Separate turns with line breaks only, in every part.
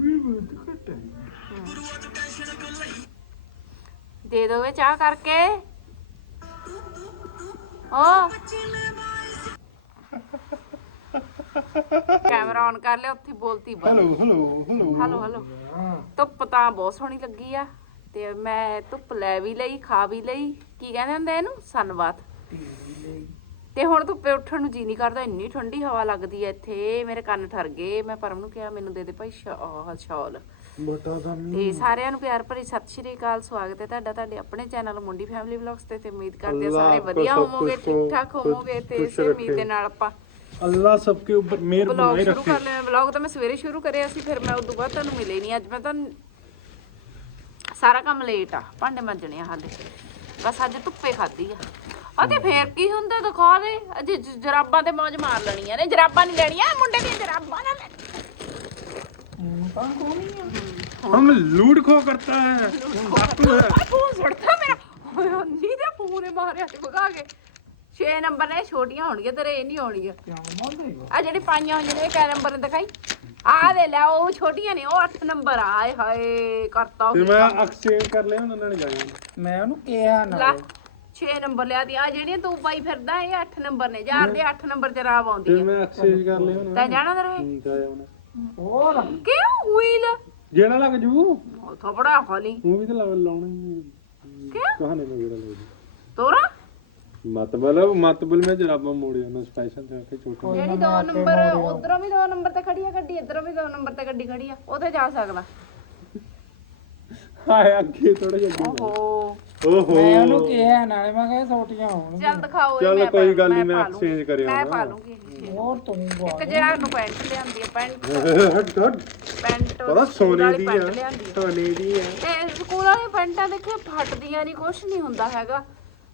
ਵੀ ਬਹੁਤ ਘੱਟ ਹੈ
ਦੇ ਦੋਗੇ ਚਾਹ ਕਰਕੇ। ਓ। ਕੈਮਰਾ ਔਨ ਕਰ ਲਿਆ ਉੱਥੇ ਬੋਲਤੀ ਬੰਦ।
Hello hello hello
hello hello ਧੁੱਪ ਤਾਂ ਬਹੁਤ ਸੋਹਣੀ ਲੱਗੀ ਆ ਤੇ ਮੈਂ ਧੁੱਪ ਲੈ ਵੀ ਲਈ ਖਾ ਵੀ ਲਈ। ਕੀ ਕਹਿੰਦੇ ਹੁੰਦੇ ਇਹਨੂੰ? ਸਨਬਾਤ ਤੇ ਹੁਣ ਧੁੱਪੇ ਉੱਠਣ ਨੂੰ ਜੀ ਨਹੀਂ ਕਰਦਾ ਇੰਨੀ ਠੰਡੀ ਹਵਾ ਲੱਗਦੀ ਐ ਇੱਥੇ ਮੇਰੇ ਕੰਨ ਠਰ ਗਏ। ਮੈਂ ਪਰਮ ਨੂੰ ਕਿਹਾ ਮੈਨੂੰ ਦੇ ਦੇ ਭਾਈ ਸ਼ਾਲ।
ਬਟਾ ਦਾ
ਤੇ ਸਾਰਿਆਂ ਨੂੰ ਪਿਆਰ ਭਰੀ ਸਤਿ ਸ਼੍ਰੀ ਅਕਾਲ ਸਵਾਗਤ ਹੈ ਤੁਹਾਡਾ ਤੁਹਾਡੇ ਆਪਣੇ ਚੈਨਲ ਮੁੰਡੀ ਫੈਮਿਲੀ ਵਲੌਗਸ ਤੇ ਤੇ ਉਮੀਦ ਕਰਦੇ ਹਾਂ ਸਾਰੇ ਵਧੀਆ ਹੋਵੋਗੇ ਠੀਕ ਠਾਕ ਹੋਵੋਗੇ ਤੇ ਇਸੇ ਉਮੀਦ
ਰੱਖੇ।
ਦੇ ਨਾਲ ਆਪਾਂ
ਅੱਲਾਹ ਸਭ ਕੇ ਉੱਪਰ ਮਿਹਰ
ਵਲੌਗ
ਬਣਾਏ
ਸ਼ੁਰੂ
ਰੱਖੇ।
ਕਰ ਲਿਆ। ਵਲੌਗ ਤਾਂ ਮੈਂ ਸਵੇਰੇ ਸ਼ੁਰੂ ਕਰਿਆ ਸੀ ਫਿਰ ਮੈਂ ਉਦੋਂ ਬਾਅਦ ਤੁਹਾਨੂੰ ਮਿਲੇ ਨਹੀਂ ਅੱਜ ਮੈਂ ਤਾਂ ਸਾਰਾ ਕੰਮ ਲੇਟ ਆ ਭਾਂਡੇ ਮਾਂਜਣੇ ਆ ਹਾਲੇ। ਬਸ ਅੱਜ ਧੁੱਪੇ ਖਾਧੀ ਆ। ਆ ਤੇ ਫੇਰ ਕੀ ਹੁੰਦਾ ਦਿਖਾ ਦੇ। ਅਜੇ ਜ- ਜਰਾਬਾਂ ਤੇ ਮੌਜ ਮਾਰ ਲੈਣੀਆਂ ਨੇ। ਜਰਾਬਾਂ ਨਹੀਂ ਲੈਣੀਆਂ ਮੁੰਡੇ ਦੀਆਂ ਜਰਾਬਾਂ ਨਾ ਲੈ।
ਹਮ ਲੂਟ ਖੋ ਕਰਤਾ ਹੈ।
ਆ ਫੋਨ ਸੁੱਟਦਾ ਮੇਰਾ। ਓਏ ਨੀ ਦੇ ਫੋਨ ਨੇ ਮਾਰਿਆ ਤੇ ਭਗਾ ਕੇ। 6 ਨੰਬਰ ਨੇ ਛੋਟੀਆਂ ਹੋਣਗੀਆਂ ਤੇਰੇ ਇਹ ਨਹੀਂ ਹੋਣਗੀਆਂ। ਆ ਜਿਹੜੀ ਪਾਈਆਂ ਹੋਈਆਂ ਨੇ ਇਹ ਨੰਬਰ ਨੇ ਦਿਖਾਈ। ਆ ਦੇ ਲੈ ਉਹ ਛੋਟੀਆਂ ਨੇ ਉਹ 8 ਨੰਬਰ ਆ ਆਏ ਹਾਏ ਕਰਤਾ
ਮੈਂ ਐਕਸਚੇਂਜ ਕਰ ਲਿਆ ਉਹਨਾਂ ਨੇ ਜਾਣਾ।
ਮੈਂ ਉਹਨੂੰ ਕਿਹਾ ਨਾ।
ਲਾ 6 ਨੰਬਰ ਲਿਆ ਦੀ। ਆ ਜਿਹੜੀਆਂ ਤੂੰ ਪਾਈ ਫਿਰਦਾ ਇਹ 8 ਨੰਬਰ ਨੇ। ਯਾਰ ਦੇ 8 ਨੰਬਰ ਚ ਰਾਵ ਆਉਂਦੀ
ਤੇ
ਹੈ
ਮੈਂ ਐਕਸਚੇਂਜ ਕਰ ਲਿਆ ਉਹਨਾਂ
ਤੈਂ ਜਾਣਾ ਤੇ ਰਹੇ
ਠੀਕ ਆ ਉਹਨੇ।
ਹੋਰ?
ਕਿਉਂ? ਵੀਲ
ਜਿਹੜਾ ਲੱਗ ਜੂ।
ਥੋੜਾ ਖਾਲੀ
ਉਹ ਵੀ ਤਾਂ ਲਾ- ਲਾਉਣਾ ਹੀ
ਕਿਉਂ?
ਕਹਾਣੇ ਨੂੰ ਜਿਹੜਾ ਲੱਗ
ਤੋਰਾ?
ਮਤਲਬ ਮਤਲਬ ਮੈਂ ਜਰਾਬਾਂ ਮੋੜਿਆ ਉਹਨਾਂ ਸਪੈਸ਼ਲ ਤੇ ਆ ਕੇ ਛੋਟਾ
ਜਿਹੜੀ 2 ਨੰਬਰ ਉਧਰੋਂ ਵੀ 2 ਨੰਬਰ ਤੇ ਖੜੀ ਆ ਗੱਡੀ ਇਧਰੋਂ ਵੀ 2 ਨੰਬਰ ਤੇ ਗੱਡੀ ਖੜੀ ਆ ਉਹਤੇ ਜਾ ਸਕਦਾ।
ਹਾਏ ਅੱਗੇ ਥੋੜਾ ਜਿਹਾ ਅੱਗੇ
ਓਹੋ।
ਓਹੋ।
ਮੈਂ ਉਹਨੂੰ ਕਿਹਾ ਨਾਲੇ ਮੈਂ ਕਿਹਾ ਛੋਟੀਆਂ ਹੋਣ
ਚੱਲ ਦਿਖਾਓ ਇਹ
ਚੱਲ
ਮੈਂ
ਕੋਈ
ਪਾ-
ਗੱਲ ਨੀ,
ਮੈਂ ਪਾ
exchange ਕਰਿਆ
ਮੈਂ। ਪਾ ਲੂੰਗੀ ਇਹ।
ਹੋਰ ਤੂੰ
ਇੱਕ ਜਿਹੜਾ ਨੂੰ ਪੈਂਟ ਲਿਆਂਦੀ ਆ ਪੈਂਟ।
ਹਟ ਹਟ।
ਪੈਂਟ
ਪਤਾ
ਸਕੂਲ
ਸੋਨੇ
ਵਾਲੀ
ਦੀ
ਪੈਂਟ
ਆ
ਲਿਆਂਦੀ। ਆ।
ਸੋਨੇ ਦੀ ਆ।
ਤੇ ਸਕੂਲ ਵਾਲੀ ਪੈਂਟਾਂ ਦੇਖੇ ਫਟਦੀਆਂ ਨਹੀਂ ਕੁਛ ਨਹੀਂ ਹੁੰਦਾ ਹੈਗਾ।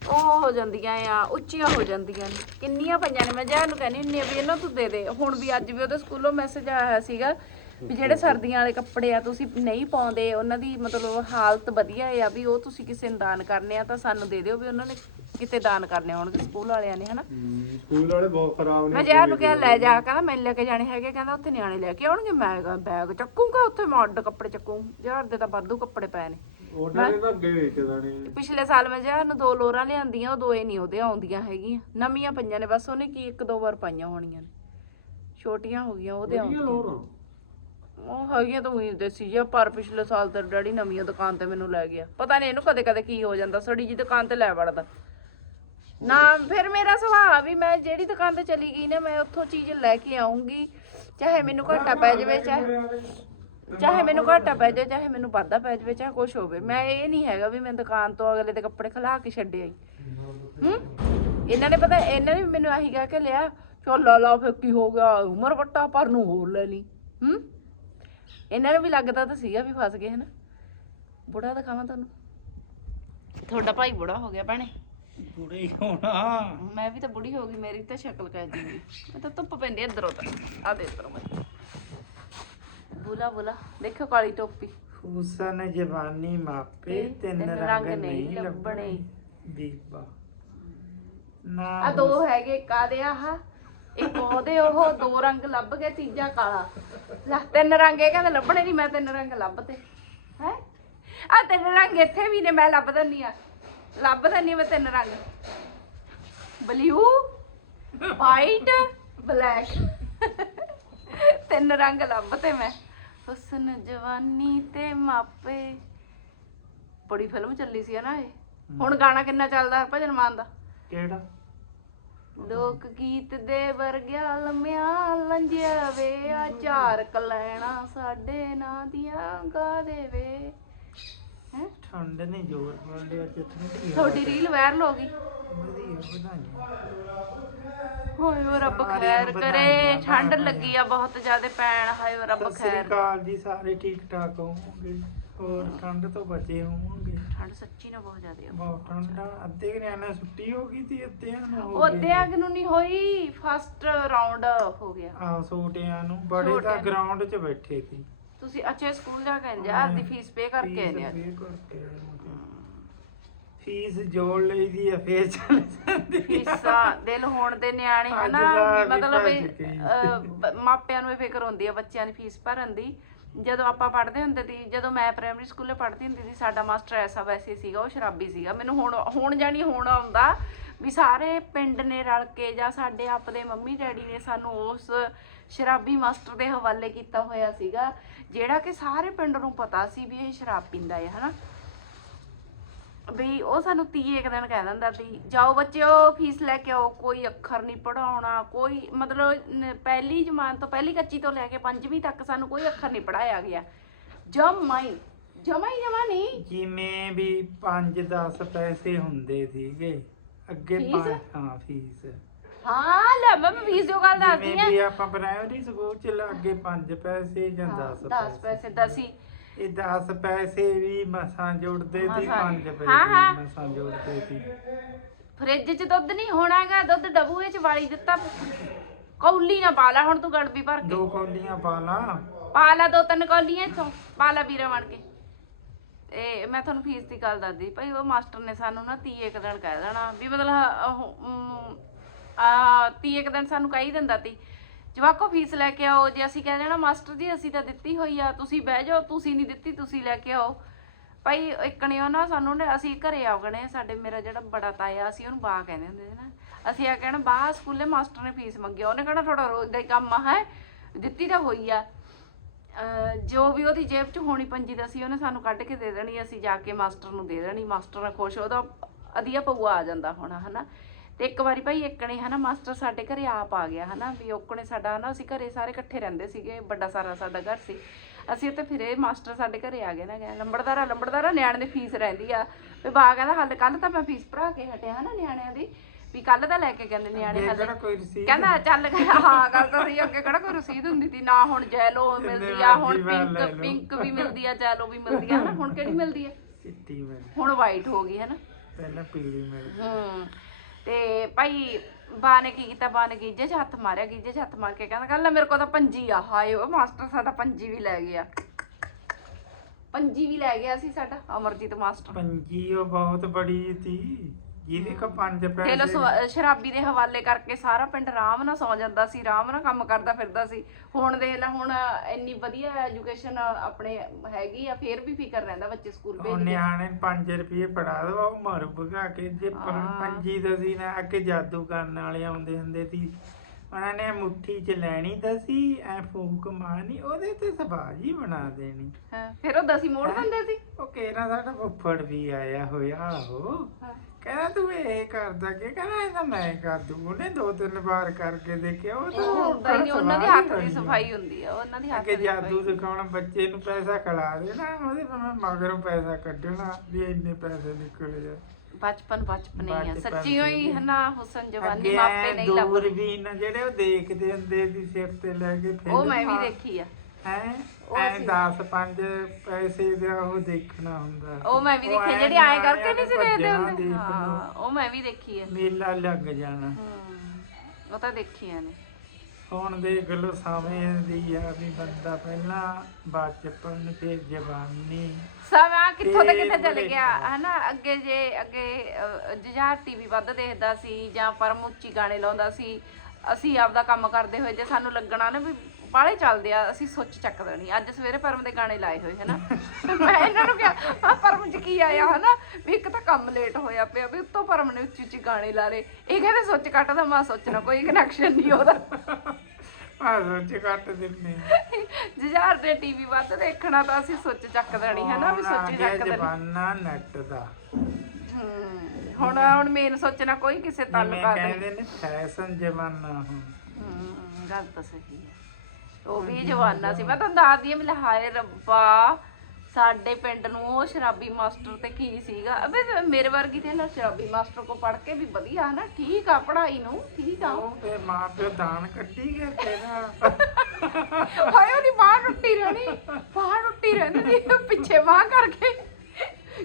ਉਹ ਹੋ ਜਾਂਦੀਆਂ ਆ ਉੱਚੀਆਂ ਹੋ ਜਾਂਦੀਆਂ ਨੇ। ਕਿੰਨੀਆਂ ਪਈਆਂ ਨੇ ਮੈਂ ਜਾਂ ਨੂੰ ਕਹਿੰਦੀ ਹੁੰਦੀ ਆ ਵੀ ਇਹਨਾਂ ਤੂੰ ਦੇ ਦੇ। ਹੁਣ ਵੀ ਅੱਜ ਵੀ ਉਹਦੇ ਸਕੂਲੋਂ ਮੈਸੇਜ ਆਇਆ ਸੀਗਾ ਵੀ ਜਿਹੜੇ ਸਰਦੀਆਂ ਵਾਲੇ ਕੱਪੜੇ ਆ ਤੁਸੀਂ ਨਹੀਂ ਪਾਉਂਦੇ ਉਹਨਾਂ ਦੀ ਮਤਲਬ ਹਾਲਤ ਵਧੀਆ ਆ ਵੀ ਉਹ ਤੁਸੀਂ ਕਿਸੇ ਨੂੰ ਦਾਨ ਕਰਨੇ ਆ ਤਾਂ ਸਾਨੂੰ ਦੇ ਦਿਓ ਵੀ ਉਹਨਾਂ ਨੇ ਕਿਤੇ ਦਾਨ ਕਰਨੇ ਹੋਣਗੇ ਸਕੂਲ ਵਾਲਿਆਂ ਨੇ ਹਨਾ?
ਸਕੂਲ ਵਾਲੇ ਬਹੁਤ ਖਰਾਬ ਨੇ
ਮੈਂ ਜੈ ਨੂੰ ਕਿਹਾ ਲੈ ਜਾ ਕਹਿੰਦਾ ਮੈਂ ਲੈ ਕੇ ਜਾਣੇ ਹੈਗੇ ਕਹਿੰਦਾ ਉੱਥੇ ਨਿਆਣੇ ਲੈ ਕੇ ਆਉਣਗੇ ਮੈਂ ਕਿਹਾ ਬੈਗ ਚੱਕੂਗਾ ਉੱਥੇ ਮੈਂ ਅੱਡ ਕੱਪੜੇ ਚੱਕੂ ਯਾਰ ਦੇ ਤਾਂ ਵਾਧੂ ਕੱਪੜੇ ਪਏ ਨੇ।
ਉਹਨਾਂ ਨੇ ਤਾਂ ਅੱਗੇ ਵੇਚ ਦੇਣੇ
ਪਿਛਲੇ ਸਾਲ ਮੈਂ ਜਿਹੜਾ ਨੂੰ ਦੋ ਲੋਰਾਂ ਲਿਆਂਦੀਆਂ ਉਹ ਦੋਏ ਨਹੀਂ ਉਹਦੇ ਆਉਂਦੀਆਂ ਹੈਗੀਆਂ ਨਵੀਆਂ ਪਈਆਂ ਨੇ ਬਸ ਉਹਨੇ ਕੀ ਇੱਕ ਦੋ ਵਾਰ ਪਾਈਆਂ ਹੋਣੀਆਂ ਨੇ। ਛੋਟੀਆਂ ਹੋ ਗਈਆਂ ਉਹਦੇ ਆਉਂਦੀਆਂ। ਉਹ ਹੈਗੀਆਂ ਤਾਂ ਉਹੀ ਦੇਸੀ ਜਿਹਾ ਪਰ ਪਿਛਲੇ ਸਾਲ ਤੇ ਡੈਡੀ ਨਵੀਂ ਦੁਕਾਨ ਤੇ ਮੈਨੂੰ ਲੈ ਗਿਆ। ਪਤਾ ਨਹੀਂ ਇਹਨੂੰ ਕਦੇ ਕਦੇ ਕੀ ਹੋ ਜਾਂਦਾ, ਸੜੀ ਜੀ ਦੁਕਾਨ ਤੇ ਲੈ ਵੜਦਾ। ਨਾ, ਫਿਰ ਮੇਰਾ ਸੁਭਾਅ ਵੀ ਮੈਂ ਜਿਹੜੀ ਦੁਕਾਨ ਤੇ ਚਲੀ ਗਈ ਨਾ, ਮੈਂ ਉੱਥੋਂ ਚੀਜ਼ ਲੈ ਕੇ ਆਉਂਗੀ ਚਾਹੇ ਮੈਨੂੰ ਘਾਟਾ ਪੈ ਜਾਵੇ, ਚਾਹੇ ਚਾਹੇ ਮੈਨੂੰ ਘਾਟਾ ਪੈ ਜਾਵੇ, ਚਾਹੇ ਮੈਨੂੰ ਵਾਧਾ ਪੈ ਜਾਵੇ, ਚਾਹੇ ਕੁਝ ਹੋਵੇ। ਮੈਂ ਇਹ ਨਹੀਂ ਹੈਗਾ ਵੀ ਮੈਂ ਦੁਕਾਨ ਤੋਂ ਅਗਲੇ ਦੇ ਕੱਪੜੇ ਖਲਾ ਕੇ ਛੱਡੇ ਆਈ। ਹੂੰ? ਇਹਨਾਂ ਨੇ ਪਤਾ, ਇਹਨਾਂ ਨੇ ਵੀ ਮੈਨੂੰ ਆਹੀ ਕਹਿ ਕੇ ਲਿਆ, ਚੱਲ ਲਾ ਲਾ ਫਿਰ ਕੀ ਹੋ ਗਿਆ, ਉਮਰ ਵੱਟਾ ਪਰ ਨੂੰ ਹੋਰ ਲੈ ਲਈ। ਹੂੰ? ਇਹਨਾਂ ਨੂੰ ਵੀ ਲੱਗਦਾ ਤਾਂ ਸੀਗਾ ਵੀ ਫਸ ਗਏ ਹਨਾ? ਬੁੜਾ ਦਿਖਾਵਾਂ ਤੁਹਾਨੂੰ। ਤੁਹਾਡਾ ਭਾਈ ਬੁੜਾ ਹੋ ਗਿਆ ਭੈਣੇ।
ਬੁੜੇ ਹੀ। ਹੋਣਾ
ਮੈਂ ਵੀ ਤਾਂ ਬੁੜੀ ਹੋ ਗਈ ਮੇਰੀ ਤਾਂ ਸ਼ਕਲ ਕਹਿ ਦੀ ਮੈਂ ਤਾਂ ਧੁੱਪ ਪੈਂਦੀ ਇਧਰੋਂ ਤਾਂ। ਆ ਦੇ ਇਧਰੋਂ ਮੈਂ। ਬੁਲਾ ਬੁਲਾ। ਦੇਖੋ ਕਾਲੀ ਟੋਪੀ।
ਹੁਸਨ ਜਵਾਨੀ ਮਾਪੇ ਤਿੰਨ ਰੰਗ ਨਹੀਂ ਲੱਭਣੇ। ਬੀਬਾ ਨਾ
ਆ ਦੋ ਹੈਗੇ ਕਾਦੇ ਆਹ। ਇੱਕ ਉਹਦੇ ਉਹ ਦੋ ਰੰਗ ਲੱਭ ਗਏ ਤੀਜਾ ਕਾਲਾ। ਲੈ ਤਿੰਨ ਰੰਗ ਇਹ ਕਹਿੰਦੇ ਲੱਭਣੇ ਨਹੀਂ ਮੈਂ ਤਿੰਨ ਰੰਗ ਲੱਭਤੇ। ਹੈ? ਆ ਤਿੰਨ ਰੰਗ ਇੱਥੇ ਵੀ ਨੇ ਮੈਂ ਲੱਭ ਦਿੰਨੀ ਆ। ਲੱਭ ਦਿੰਨੀ ਮੈਂ ਤਿੰਨ ਰੰਗ। Blue white black. ਤਿੰਨ ਰੰਗ ਲੱਭਤੇ ਮੈਂ। ਹੁਸਨ ਜਵਾਨੀ ਤੇ ਮਾਪੇ। ਬੜੀ ਫਿਲਮ ਚੱਲੀ ਸੀ ਨਾ ਇਹ। ਹੁਣ ਗਾਣਾ ਕਿੰਨਾ ਚੱਲਦਾ ਹਰਭਜਨ ਮਾਨ ਦਾ?
ਕਿਹੜਾ?
ਲੋਕ ਗੀਤ ਦੇ ਵਰਗਿਆ ਲੰਮਿਆ ਲੰਜਿਆ ਵੇ ਆ ਚਾਰ ਕਲੈਣਾ ਸਾਡੇ ਨਾਂ ਦੀਆਂ ਗਾ ਦੇਵੇ ਹੈ?
ਠੰਡ ਨੇ ਜ਼ੋਰ ਫੜ ਲਿਆ ਠੰਡੀ
ਤੁਹਾਡੀ ਰੀਲ ਵਾਇਰਲ ਹੋ ਗਈ?
ਵਧੀਆ ਵਧਾਈਆਂ।
ਹੋਏ ਓ ਰੱਬ ਖੈਰ ਕਰੇ ਠੰਡ। ਲੱਗੀ ਆ ਬਹੁਤ ਜ਼ਿਆਦਾ ਪੈਣ ਹਾਏ ਓ ਰੱਬ
ਸਤਿ ਸ੍ਰੀ
ਖੈਰ।
ਅਕਾਲ ਜੀ ਸਾਰੇ ਠੀਕ ਠਾਕ ਹੋਵੋਗੇ? ਹੋਰ ਠੰਡ ਤੋਂ ਬਚੇ ਹੋਵੋਗੇ।
ਠੰਡ ਸੱਚੀ ਨਾ ਬਹੁਤ ਜ਼ਿਆਦਾ ਆ।
ਬਹੁਤ ਠੰਡਾ ਅੱਧੇ ਘਰਿਆਣਾ ਛੁੱਟੀ ਹੋ ਗਈ ਸੀ ਅੱਧਿਆਂ ਨੂੰ ਹੋ
ਉਹ
ਗਈ
ਅੱਧੇ ਅੱਗ ਨੂੰ ਨਹੀਂ ਹੋਈ ਫਸਟ ਰਾਉਂਡ ਹੋ ਗਿਆ।
ਆ ਛੋਟਿਆਂ ਨੂੰ ਬੜੇ
ਛੋਟਿਆਂ ਨੂੰ।
ਗਰਾਊਂਡ 'ਚ ਬੈਠੇ ਸੀ।
ਤੁਸੀਂ ਅੱਛੇ ਸਕੂਲ ਜਾ ਕੇ ਆਏ ਆ ਦੀ ਫੀਸ ਪੇ ਕਰਕੇ ਆਏ ਨੇ ਅੱਜ।
ਫੀਸ pay ਕਰਕੇ ਆਏ ਨੇ। ਫੀਸ ਜੋੜ ਲਈ ਦੀ ਆ ਫੇਰ ਚੱਲ ਜਾਂਦੀ ਆ।
ਫੀਸਾਂ ਦਿਲ ਹੋਣ ਦੇ ਨਿਆਣੇ
ਅੱਜ
ਹਨਾ
ਦਾ
ਵੀ ਮਤਲਬ
ਭੱਜ
ਵੀ,
ਗਈ।
ਅਹ, ਬ- ਮਾਪਿਆਂ ਨੂੰ ਇਹ ਫਿਕਰ ਹੁੰਦੀ ਆ ਬੱਚਿਆਂ ਦੀ ਫੀਸ ਭਰਨ ਦੀ। ਜਦੋਂ ਆਪਾਂ ਪੜ੍ਹਦੇ ਹੁੰਦੇ ਸੀ, ਜਦੋਂ ਮੈਂ ਪ੍ਰਾਇਮਰੀ ਸਕੂਲੇ ਪੜ੍ਹਦੀ ਹੁੰਦੀ ਸੀ, ਸਾਡਾ ਮਾਸਟਰ ਐਸਾ ਵੈਸੇ ਸੀਗਾ, ਉਹ ਸ਼ਰਾਬੀ ਸੀਗਾ। ਮੈਨੂੰ ਹੁਣ ਹੁਣ ਜਾਣੀ ਹੁਣ ਆਉਂਦਾ ਵੀ ਸਾਰੇ ਪਿੰਡ ਨੇ ਰਲ ਕੇ ਜਾਂ ਸਾਡੇ ਆਪਦੇ ਮੰਮੀ ਡੈਡੀ ਨੇ ਸਾਨੂੰ ਉਸ ਸ਼ਰਾਬੀ ਮਾਸਟਰ ਦੇ ਹਵਾਲੇ ਕੀਤਾ ਹੋਇਆ ਸੀਗਾ, ਜਿਹੜਾ ਕਿ ਸਾਰੇ ਪਿੰਡ ਨੂੰ ਪਤਾ ਸੀ ਵੀ ਇਹ ਸ਼ਰਾਬ ਪੀਂਦਾ ਹੈ, ਹਨਾ? ਵੀ ਉਹ ਸਾਨੂੰ ਤੀਏ ਇੱਕ ਦਿਨ ਕਹਿ ਦਿੰਦਾ ਸੀ ਜਾਓ ਬੱਚਿਓ ਫੀਸ ਲੈ ਕੇ ਆਓ ਕੋਈ ਅੱਖਰ ਨਹੀਂ ਪੜਾਉਣਾ ਕੋਈ ਮਤਲਬ ਨ- ਪਹਿਲੀ ਜਮਾਨ ਤੋਂ ਪਹਿਲੀ ਕੱਚੀ ਤੋਂ ਲੈ ਕੇ ਪੰਜਵੀਂ ਤੱਕ ਸਾਨੂੰ ਕੋਈ ਅੱਖਰ ਨਹੀਂ ਪੜਾਇਆ ਗਿਆ। ਜਮਾ ਹੀ ਜਮਾ ਨਹੀਂ।
ਜਿਵੇਂ ਵੀ 5-10 ਪੈਸੇ ਹੁੰਦੇ ਸੀਗੇ ਅੱਗੇ
ਫੀਸ?
ਪੰਜ- ਹਾਂ ਫੀਸ।
ਹਾਂ ਲੈ ਮੈਂ ਫੀਸ ਜੋ ਗੱਲ ਦੱਸਦੀ
ਜਿਵੇਂ
ਆ।
ਵੀ ਆਪਾਂ ਪ੍ਰਾਇਮਰੀ ਸਕੂਲ ਚ ਲੱਗੇ 5 ਪੈਸੇ ਜਾਂ 10
10 ਪੈਸੇ ਦਸੀ।
ਇਹ 10 ਪੈਸੇ ਵੀ ਮਸਾਂ ਜੁੜਦੇ ਸੀ
ਮਸਾਂ।
5 ਪੈਸੇ
ਹਾਂ, ਹਾਂ।
ਵੀ ਮਸਾਂ ਜੁੜਦੇ ਸੀ
ਫ੍ਰਿਜ 'ਚ ਦੁੱਧ ਨਹੀਂ ਹੋਣਾਗਾ ਦੁੱਧ ਡਬੂਏ 'ਚ ਵਾਲੀ ਦਿੱਤਾ ਕੌਲੀ ਨਾ ਪਾ ਲੈ ਹੁਣ ਤੂੰ ਗੜਬੀ ਭਰ ਕੇ
ਦੋ ਕੌਲੀਆਂ ਪਾ ਲਾ
ਪਾ ਲਾ ਦੋ ਤਿੰਨ ਕੌਲੀਆਂ ਇੱਥੋਂ ਪਾ ਲਾ ਵੀਰਾ ਬਣ ਕੇ ਤੇ ਮੈਂ ਤੁਹਾਨੂੰ ਫੀਸ ਦੀ ਗੱਲ ਦੱਸਦੀ ਭਾਈ ਉਹ ਮਾਸਟਰ ਨੇ ਸਾਨੂੰ ਨਾ ਤੀਏ ਕੁ ਦਿਨ ਕਹਿ ਦੇਣਾ ਵੀ ਮਤਲਬ ਉਹ ਆ ਤੀਏ ਕੁ ਦਿਨ ਸਾਨੂੰ ਕਹਿ ਹੀ ਦਿੰਦਾ ਤੀ ਜਵਾਕੋ, ਫੀਸ ਲੈ ਕੇ ਆਓ। ਜੇ ਅਸੀਂ ਕਹਿ ਦੇਣਾ ਮਾਸਟਰ ਜੀ, ਅਸੀਂ ਤਾਂ ਦਿੱਤੀ ਹੋਈ ਆ। ਤੁਸੀਂ ਬਹਿ ਜਾਓ, ਤੁਸੀਂ ਨਹੀਂ ਦਿੱਤੀ, ਤੁਸੀਂ ਲੈ ਕੇ ਆਓ। ਭਾਈ, ਇੱਕ ਨੇ ਉਹ ਨਾ ਸਾਨੂੰ ਨਾ, ਅਸੀਂ ਘਰੇ ਆਉਣੇ ਸਾਡੇ ਮੇਰਾ ਜਿਹੜਾ ਬੜਾ ਤਾਇਆ, ਅਸੀਂ ਉਹਨੂੰ ਬਾ ਕਹਿੰਦੇ ਹੁੰਦੇ ਸੀ ਨਾ। ਅਸੀਂ ਆ ਕਹਿਣਾ ਬਾਹਰ ਸਕੂਲੇ ਮਾਸਟਰ ਨੇ ਫੀਸ ਮੰਗੀ ਉਹਨੇ ਕਹਿਣਾ, ਤੁਹਾਡਾ ਰੋਜ਼ ਦਾ ਹੀ ਕੰਮ ਆ, ਹੈ? ਦਿੱਤੀ ਤਾਂ ਹੋਈ ਆ। ਜੋ ਵੀ ਉਹਦੀ ਜੇਬ 'ਚ ਹੋਣੀ ਪੰਜੀ ਦਾ ਸੀ, ਉਹਨੇ ਸਾਨੂੰ ਕੱਢ ਕੇ ਦੇ ਦੇਣੀ ਅਸੀਂ ਜਾ ਕੇ ਮਾਸਟਰ ਨੂੰ ਦੇ ਦੇਣੀ। ਮਾਸਟਰ ਨਾਲ ਖੁਸ਼, ਉਹਦਾ ਅਧੀਆ ਪਊਆ ਆ ਜਾਂਦਾ ਹੋਣਾ, ਹਨਾ? ਤੇ ਇੱਕ ਵਾਰੀ ਭਾਈ ਇੱਕ ਨੇ ਹਨਾ ਮਾਸਟਰ ਸਾਡੇ ਘਰੇ ਆਪ ਆ ਗਿਆ ਹਨਾ ਵੀ ਓਕਣੇ ਸਾਡਾ ਨਾ ਅਸੀਂ ਘਰੇ ਸਾਰੇ ਇਕੱਠੇ ਰਹਿੰਦੇ ਸੀਗੇ ਵੱਡਾ ਸਾਰਾ ਸਾਡਾ ਘਰ ਸੀ। ਅਸੀਂ ਉੱਥੇ ਫਿਰੇ ਮਾਸਟਰ ਸਾਡੇ ਘਰੇ ਆ ਗਏ ਨਾ ਕਹਿੰਦਾ ਲੰਬੜਦਾਰਾ ਲੰਬੜਦਾਰਾ ਨਿਆਣੇ ਦੀ ਫੀਸ ਰਹਿੰਦੀ ਆ। ਵੀ ਬਾ ਕਹਿੰਦਾ ਹੱਲ ਕੱਲ ਤਾਂ ਮੈਂ ਫੀਸ ਭਰਾ ਕੇ ਹਟਿਆ ਹਨਾ ਨਿਆਣਿਆਂ ਦੀ ਵੀ ਕੱਲ ਤਾਂ ਲੈ ਕੇ ਕਹਿੰਦੇ ਨਿਆਣੇ ਹੱਲੇ। ਕਹਿੰਦਾ ਚੱਲ ਹਾਂ ਗੱਲ ਤਾਂ ਸਹੀ ਅੱਗੇ ਕਿਹੜਾ ਕੋਈ ਰਸੀਦ ਹੁੰਦੀ ਸੀ? ਨਾ ਹੁਣ ਜੈਲੋ ਮਿਲਦੀ ਆ ਹੁਣ ਪਿੰਕ। ਪਿੰਕ ਵੀ ਮਿਲਦੀ ਆ ਜੈਲੋ ਵੀ ਮਿਲਦੀ ਆ ਹਨਾ ਹੁਣ ਕਿਹੜੀ ਮਿਲਦੀ ਆ?
ਚਿੱਟੀ ਮਿਲ।
ਹੁਣ ਵਾਈਟ ਹੋ ਗਈ ਹਨਾ?
ਪਹਿਲਾਂ ਪੀਲੀ ਮਿਲ
ਹੂੰ। ਤੇ ਭਾਈ ਬਾ ਨੇ ਕੀ ਕੀਤਾ ਬਾ ਨੇ ਗੀਜੇ 'ਚ ਹੱਥ ਮਾਰਿਆ, ਗੀਜੇ 'ਚ ਹੱਥ ਮਾਰ ਕੇ ਕਹਿੰਦਾ ਕਹਿੰਦਾ ਮੇਰੇ ਕੋਲ ਤਾਂ ਪੰਜੀ ਆ, ਹਾਏ ਉਹ ਮਾਸਟਰ ਸਾਡਾ ਪੰਜੀ ਵੀ ਲੈ ਗਿਆ। ਪੰਜੀ ਵੀ ਲੈ ਗਿਆ ਸੀ ਸਾਡਾ, ਅਮਰਜੀਤ ਮਾਸਟਰ।
ਪੰਜੀ ਉਹ ਬਹੁਤ ਬੜੀ ਸੀ। ਜਿਹਦੇ ਕੋ 5
ਤੇ ਲੋ
ਪੈਸੇ
ਸਵਾ- ਸ਼ਰਾਬੀ ਦੇ ਹਵਾਲੇ ਕਰਕੇ ਸਾਰਾ ਪਿੰਡ ਆਰਾਮ ਨਾਲ ਸੌ ਜਾਂਦਾ ਸੀ ਆਰਾਮ ਨਾਲ ਕੰਮ ਕਰਦਾ ਫਿਰਦਾ ਸੀ। ਹੁਣ ਦੇਖ ਲੈ ਹੁਣ ਇੰਨੀ ਵਧੀਆ ਐਜੂਕੇਸ਼ਨ ਆਪਣੇ ਹੈਗੀ ਆ ਫੇਰ ਵੀ ਫਿਕਰ ਰਹਿੰਦਾ ਬੱਚੇ ਸਕੂਲ
ਉਹ
ਭੇਜ ਕੇ
ਨਿਆਣੇ 5 ਰੁਪਏ ਪੜਾ ਦੋ ਉਹ ਮਰ ਭਗਾ ਕੇ ਜੇ ਪ-
ਹਾਂ।
ਪੰਜੀ ਦਾ ਸੀ ਨਾ ਅੱਗੇ ਜਾਦੂ ਕਰਨ ਵਾਲੇ ਆਉਂਦੇ ਹੁੰਦੇ ਸੀ। ਉਹਨਾਂ ਨੇ ਮੁੱਠੀ 'ਚ ਲੈਣੀ ਤਾਂ ਸੀ ਐ ਫੂਕ ਮਾਰਨੀ ਉਹਦੇ ਤੇ ਸਬਾਜੀ ਬਣਾ ਦੇਣੀ।
ਹਾਂ, ਫਿਰ ਉਹ ਦਸੀ ਮੋੜ ਦਿੰਦੇ ਸੀ?
ਉਹ ਕਹਿਣਾ ਸਾਡਾ ਫੁੱਫੜ ਵੀ ਆਇਆ ਹੋਇਆ ਉਹ ਕਹਿੰਦਾ ਤੂੰ ਇਹ ਕਰਦਾ ਕਿ ਕਹਿੰਦਾ ਇਹ ਤਾਂ ਮੈਂ ਕਰ ਦੂੰ। ਉਹਨੇ ਦੋ ਤਿੰਨ ਵਾਰ ਕਰਕੇ ਦੇਖਿਆ ਉਹ ਤਾਂ
ਉਹ ਹੁੰਦਾ ਹੀ ਨਹੀਂ ਉਹਨਾਂ ਦੇ ਹੱਥ ਦੀ। ਸਫ਼ਾਈ ਹੁੰਦੀ ਆ ਉਹਨਾਂ ਦੀ ਹੱਥ ਦੀ
ਜਾਦੂ ਦਿਖਾਉਣ ਬੱਚੇ ਨੂੰ ਪੈਸਾ ਖਿਲਾ ਦੇਣਾ ਉਹਦੇ ਮਗਰੋਂ ਪੈਸਾ ਕੱਢਣਾ ਵੀ ਇੰਨੇ ਪੈਸੇ ਨਿਕਲ ਜਾ
ਬਚਪਨ ਬਚਪਨ ਹੀ ਆ।
ਬਚਪਨ
ਸੱਚੀ ਹੋਈ। ਹਨਾ ਹੁਸਨ ਜਵਾਨੀ
ਅੱਗੇ
ਮਾਪੇ ਨਹੀਂ ਲੱਭਦੇ
ਦੂਰਬੀਨ ਜਿਹੜੇ ਉਹ ਦੇਖਦੇ ਹੁੰਦੇ ਸੀ ਸਿਰ ਤੇ ਲੈ ਕੇ
ਉਹ ਮੈਂ ਵੀ ਦੇਖੀ ਆ।
ਹੈ?
ਉਹ
ਐ
ਅਸੀਂ-
10 5 ਪੈਸੇ ਦਾ ਉਹ ਦੇਖਣਾ ਹੁੰਦਾ।
ਉਹ ਮੈਂ ਵੀ ਦੇਖੀ ਆ, ਜਿਹੜੀ ਕਰਕੇ ਨਹੀਂ ਸੀ ਦੇਖਦੇ ਹੁੰਦੇ। ਹਾਂ। ਉਹ ਮੈਂ ਵੀ ਦੇਖੀ ਆ।
ਮੇਲਾ ਲੱਗ ਜਾਣਾ।
ਹਮ, ਉਹ ਤਾਂ ਦੇਖੀਆਂ ਨੇ।
ਹੁਣ ਦੇਖ ਲਓ ਸਮੇਂ ਦੀ ਆ ਵੀ ਬੰਦਾ ਪਹਿਲਾਂ ਬਚਪਨ ਤੇ ਜਵਾਨੀ?
ਸਮਾਂ ਕਿੱਥੋਂ ਤੇ ਕਿੱਥੇ ਚਲੇ ਗਿਆ? ਹਨਾ ਅੱਗੇ ਜੇ ਅੱਗੇ ਜੁਝਾਰ ਟੀਵੀ ਵੱਧ ਦੇਖਦਾ ਸੀ ਜਾਂ ਪਰਮ ਉੱਚੀ ਗਾਣੇ ਲਾਉਂਦਾ ਸੀ ਅਸੀਂ ਆਪਦਾ ਕੰਮ ਕਰਦੇ ਹੋਏ ਜੇ ਸਾਨੂੰ ਲੱਗਣਾ ਨਾ ਵੀ ਬਾਹਲੇ ਚੱਲਦੇ ਆ ਅਸੀਂ ਸੁੱਚ ਚੱਕ ਦੇਣੀ ਅੱਜ ਸਵੇਰੇ ਪਰਮ ਦੇ ਗਾਣੇ ਲਾਏ ਹੋਏ ਹਨਾ? ਮੈਂ ਇਹਨਾਂ ਨੂੰ ਕਿਹਾ ਆ ਪਰਮ ਚ ਕੀ ਆਇਆ ਹਨਾ? ਵੀ ਇੱਕ ਤਾਂ ਕੰਮ ਲੇਟ ਹੋਇਆ ਪਿਆ ਵੀ ਉੱਤੋਂ ਪਰਮ ਨੇ ਉੱਚੀ ਉੱਚੀ ਗਾਣੇ ਲਾ ਲਏ। ਇਹ ਕਹਿੰਦੇ ਸੁੱਚ ਕੱਟਦਾ ਮੈਂ ਸੋਚਣਾ ਕੋਈ ਕਨੈਕਸ਼ਨ ਨਹੀਂ ਉਹਦਾ।
ਆ ਸੋਚ ਕੱਟ ਦਿੰਨੇ
ਜੁਝਾਰ ਦੇ ਟੀਵੀ ਵੱਧ ਦੇਖਣਾ ਤਾਂ ਅਸੀਂ ਸੁੱਚ ਚੱਕ ਦੇਣੀ ਹਨਾ? ਵੀ ਸੁੱਚ ਚੱਕ ਦੇਣੀ।
ਜ਼ਮਾਨਾ ਨੈਟ ਦਾ।
ਹਮ, ਹੁਣ ਹੁਣ ਮੇਨ ਸੋਚਣਾ ਕੋਈ ਕਿਸੇ
ਜਿਵੇਂ
ਤਾਲੁਕਾਤ
ਕਹਿੰਦੇ ਨੇ ਫੈਸ਼ਨ ਜ਼ਮਾਨਾ ਹੁਣ।
ਹਮ ਗੱਲ ਤਾਂ ਸਹੀ ਹੈ। ਉਹ ਵੀ ਜਵਾਨਾ ਸੀ। ਮੈਂ ਤਾਂ ਦੱਸਦੀ ਆ ਮਿਲ ਹਾਏ ਰੱਬਾ ਸਾਡੇ ਪਿੰਡ ਨੂੰ ਉਹ ਸ਼ਰਾਬੀ ਮਾਸਟਰ ਤੇ ਕੀ ਸੀਗਾ? ਅਬੇ ਮੇਰੇ ਵਰਗੀ ਤੇ ਨਾ ਸ਼ਰਾਬੀ ਮਾਸਟਰ ਕੋ ਪੜ ਕੇ ਵੀ ਵਧੀਆ ਨਾ ਠੀਕ ਆ ਪੜ੍ਹਾਈ ਨੂੰ ਠੀਕ ਆ।
ਉਹ ਤੇ ਮਾਂ ਪਿਓ ਦਾਨ ਕੱਢੀ ਗਏ ਤੇਰਾ।
ਹਾਏ ਉਹਦੀ ਬਾਹ ਟੁੱਟੀ ਰਹਿਣੀ ਬਾਹ ਟੁੱਟੀ ਰਹਿੰਦੀ ਪਿੱਛੇ ਬਾਹ ਕਰਕੇ।